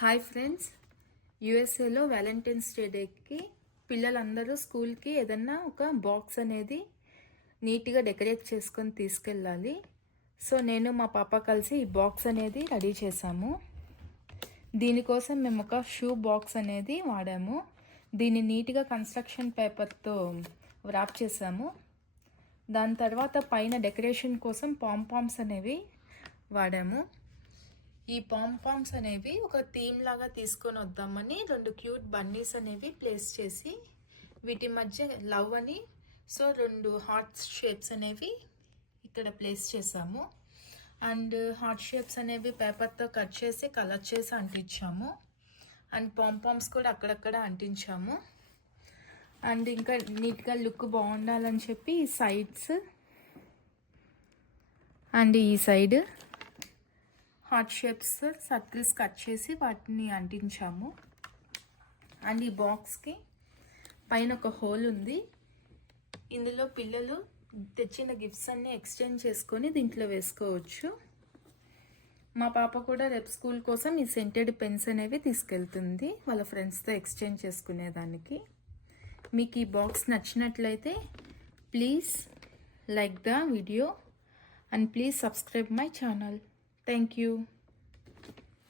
Hi friends, యుఎస్ఏలో Valentine's డేకి పిల్లలందరూ స్కూల్కి ఏదన్నా ఒక బాక్స్ అనేది నీట్గా డెకరేట్ చేసుకొని తీసుకెళ్ళాలి. సో నేను మా పాప కలిసి ఈ బాక్స్ అనేది రెడీ చేసాము. దీనికోసం మేము ఒక షూ బాక్స్ అనేది వాడాము. దీన్ని నీట్గా కన్స్ట్రక్షన్ పేపర్తో వ్రాప్ చేసాము. దాని తర్వాత పైన డెకరేషన్ కోసం పాంపామ్స్ అనేవి వాడాము. ఈ పాంపామ్స్ అనేవి ఒక థీమ్ లాగా తీసుకొని వద్దామని 2 క్యూట్ బన్నీస్ అనేవి ప్లేస్ చేసి వీటి మధ్య లవ్ అని 2 హార్ట్ షేప్స్ అనేవి ఇక్కడ ప్లేస్ చేసాము. అండ్ హార్ట్ షేప్స్ అనేవి పేపర్తో కట్ చేసి కలర్ చేసి అంటించాము. అండ్ పాంపామ్స్ కూడా అక్కడక్కడ అంటించాము. అండ్ ఇంకా నీట్గా లుక్ బాగుండాలని చెప్పి ఈ సైడ్స్ అండ్ ఈ side heart shapes circles cut చేసి వాటిని అంటించాము. అండ్ ఈ బాక్స్కి పైన ఒక హోల్ ఉంది. ఇందులో పిల్లలు తెచ్చిన గిఫ్ట్స్ అన్నీ ఎక్స్చేంజ్ చేసుకొని దీంట్లో వేసుకోవచ్చు. మా పాప కూడా రేపు స్కూల్ కోసం ఈ సెంటెడ్ పెన్స్ అనేవి తీసుకెళ్తుంది వాళ్ళ ఫ్రెండ్స్తో ఎక్స్చేంజ్ చేసుకునేదానికి. మీకు ఈ బాక్స్ నచ్చినట్లయితే please like the video and please subscribe my channel. Thank you.